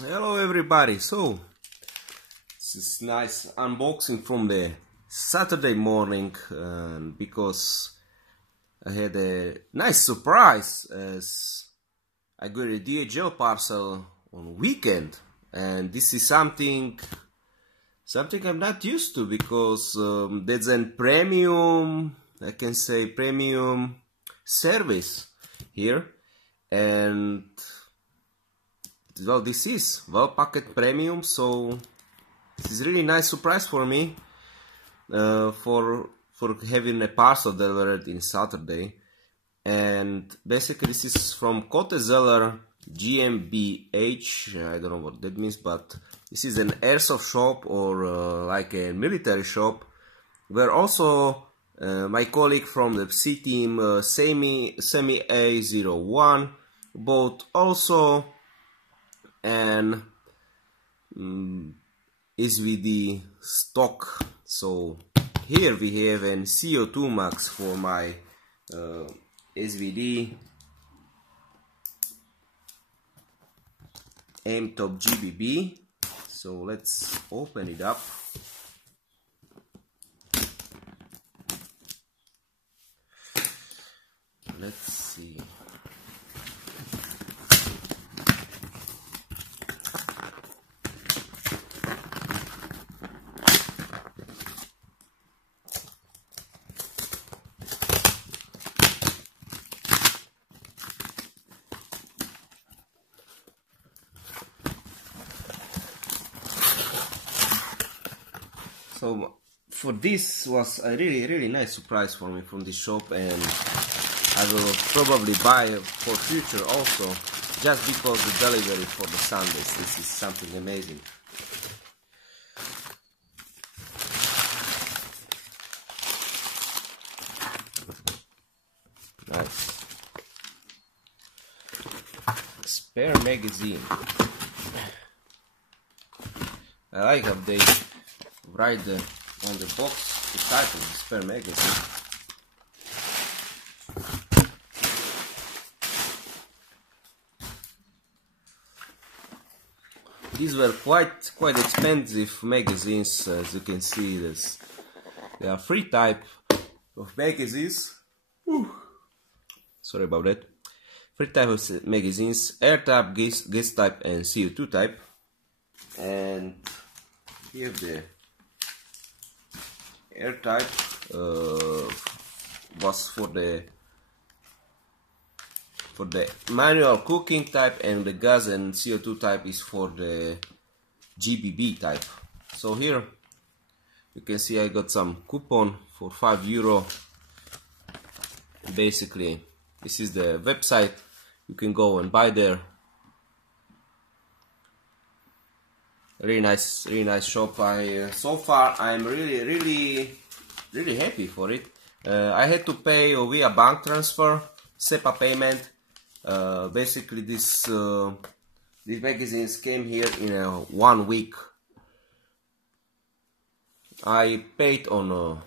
Hello everybody, so this is nice unboxing from the Saturday morning because I had a nice surprise as I got a DHL parcel on weekend, and this is something I'm not used to because that's a premium, I can say premium service here, and well, this is well packet premium, so this is really nice surprise for me for having a parcel delivered in Saturday. And basically this is from Kote Zeller GmbH. I don't know what that means, but this is an airsoft shop or like a military shop where also my colleague from the C team Semi A01 bought also an SVD stock. So here we have an CO2 Max for my SVD M-Top GBB. So let's open it up. Let's see. So for this was a really nice surprise for me from this shop, and I will probably buy for future also, just because the delivery for the Sundays. This is something amazing. Nice. Spare magazine. I like how they write on the box the title, spare magazine. These were quite expensive magazines, as you can see. There are three type of magazines. Sorry about that. Three types of magazines: air type, gas type, and CO2 type. And here the air type was for the manual cooking type, and the gas and CO2 type is for the GBB type. So here you can see I got some coupon for €5. Basically this is the website, you can go and buy there. Really nice shop. So far I'm really happy for it. I had to pay via bank transfer, SEPA payment. Basically these magazines came here in 1 week. I paid on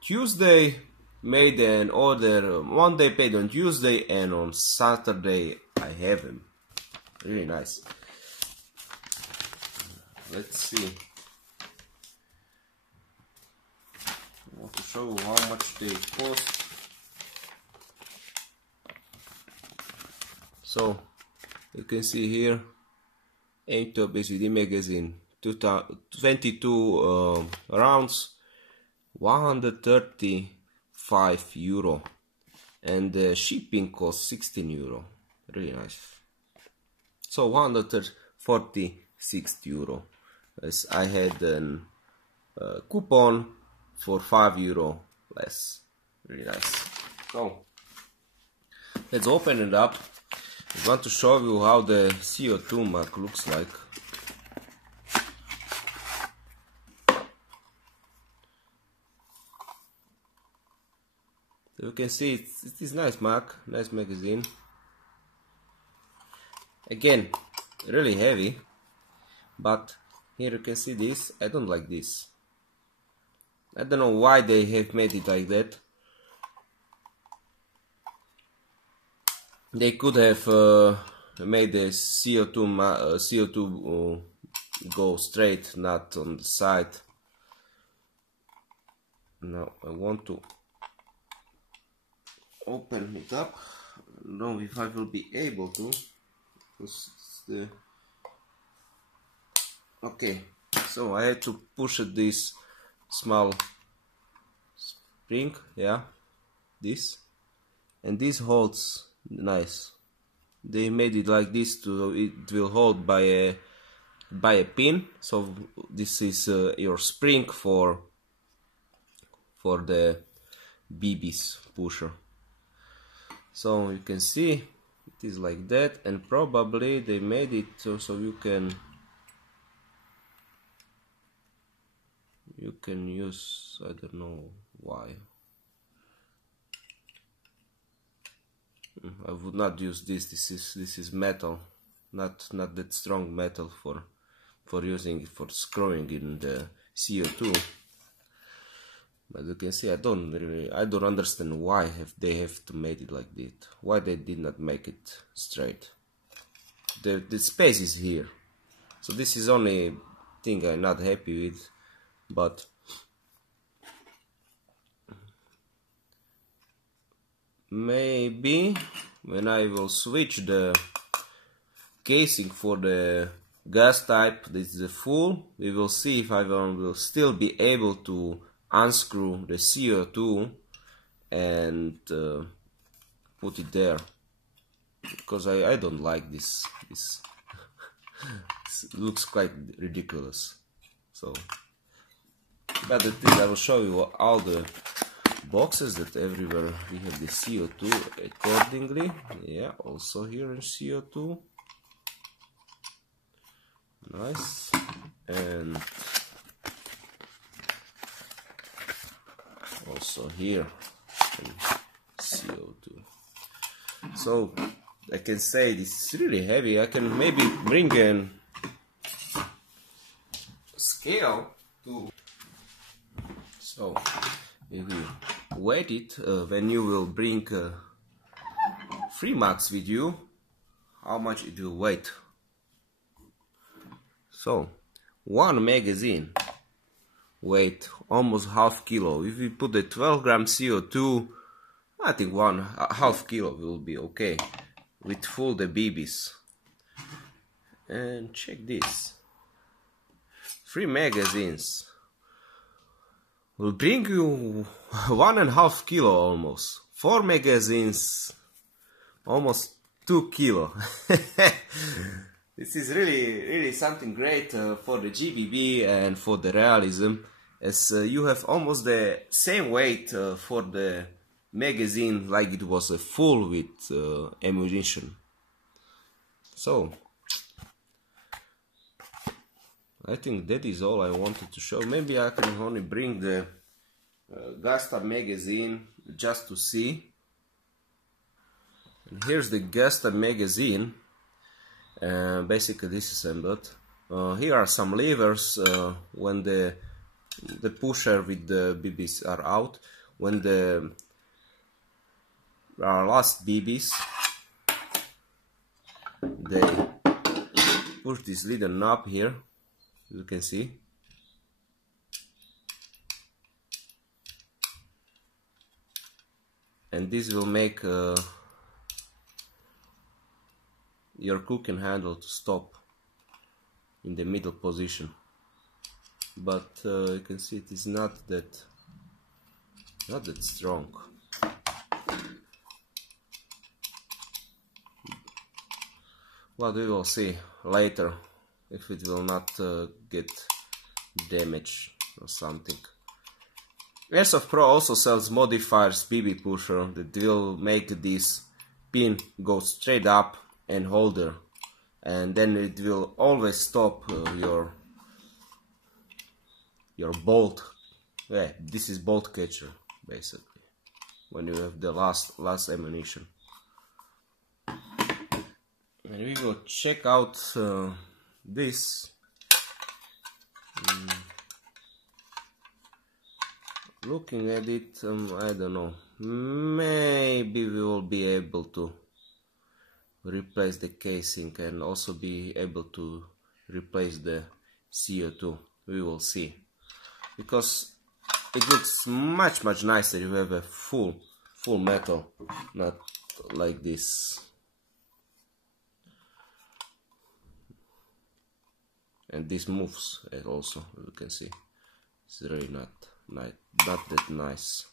Tuesday, made an order Monday, paid on Tuesday, and on Saturday I have them. Really nice. Let's see. I want to show you how much they cost. So you can see here, M-Top SVD magazine, 22 rounds, €135, and the shipping cost €16. Really nice. So €146. As I had a coupon for €5 less. Really nice. So let's open it up. I want to show you how the CO2 mark looks like. So you can see it is nice mark, nice magazine. Again, really heavy, but here you can see this. I don't like this. I don't know why they have made it like that. They could have made the CO2 go straight, not on the side. Now I want to open it up. I don't know if I will be able to, because it's the... Okay, so I had to push at this small spring, yeah, this, and this holds nice. They made it like this to it will hold by a pin. So this is your spring for the BB's pusher. So you can see it is like that, and probably they made it so you can use, I don't know why. I would not use this. This is metal, not that strong metal for using it for screwing in the CO2. But you can see I don't understand why they have to make it like that. Why they did not make it straight. The space is here, so this is only thing I'm not happy with. But maybe when I will switch the casing for the gas type, this is the full, we will see if I will still be able to unscrew the CO2 and put it there, because I don't like this. This looks quite ridiculous. So, but the thing, I will show you all the boxes that everywhere we have the CO2 accordingly. Yeah, also here in CO2. Nice. And also here in CO2. So I can say this is really heavy. I can maybe bring a scale to... So if you weight it when you will bring Freemax with you, how much it will weigh. So one magazine weight almost half kilo. If we put a 12 gram CO2, I think half kilo will be okay with full the BBs. And check this, 3 magazines will bring you 1.5 kilo almost. 4 magazines, almost 2 kilo. This is really something great for the GBB and for the realism, as you have almost the same weight for the magazine like it was full with ammunition. So I think that is all I wanted to show. Maybe I can only bring the Gasta magazine just to see. And here's the Gasta magazine, basically disassembled. Here are some levers when the pusher with the BBs are out. When the our last BBs, they push this little knob here, you can see. And this will make your cooking handle to stop in the middle position. But you can see it is not that strong. But we will see later if it will not get damaged or something. Airsoft Pro also sells modifiers BB pusher that will make this pin go straight up and holder, and then it will always stop your bolt. Yeah, this is bolt catcher basically when you have the last ammunition. And we will check out this. Looking at it, I don't know, maybe we will be able to replace the casing and also be able to replace the CO2. We will see, because it looks much nicer. You have a full metal, not like this. And this moves also, you can see. It's really not that nice.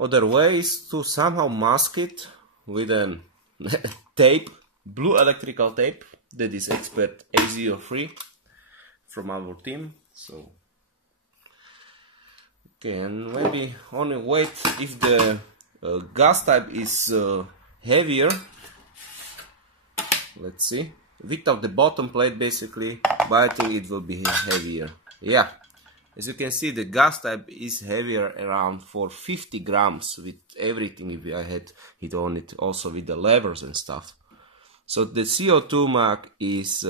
Other way is to somehow mask it with a tape, blue electrical tape, that is Expert A03 from our team. So okay, and maybe only wait if the gas type is heavier. Let's see, without the bottom plate basically, but I think it will be heavier. Yeah, as you can see, the gas type is heavier around for 50 grams with everything. If I had it on it, also with the levers and stuff. So the CO2 mark is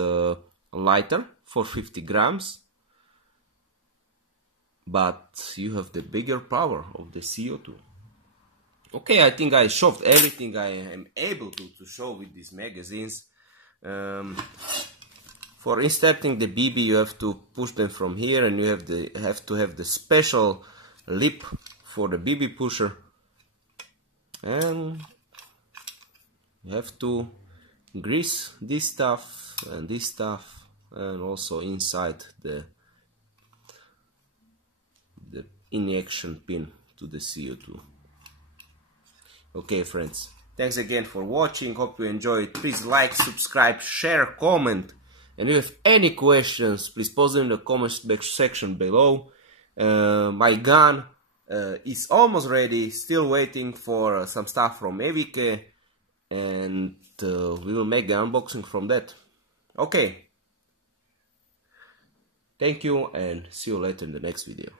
lighter for 50 grams, but you have the bigger power of the CO2. Okay, I think I showed everything I am able to show with these magazines. For inserting the BB, you have to push them from here, and you have to have the special lip for the BB pusher, and you have to grease this stuff and this stuff, and also inside the injection pin to the CO2. Okay friends, thanks again for watching, hope you enjoyed. Please like, subscribe, share, comment, and if you have any questions, please post them in the comment section below. My gun is almost ready, still waiting for some stuff from Evike, and we will make the unboxing from that. Okay, thank you and see you later in the next video.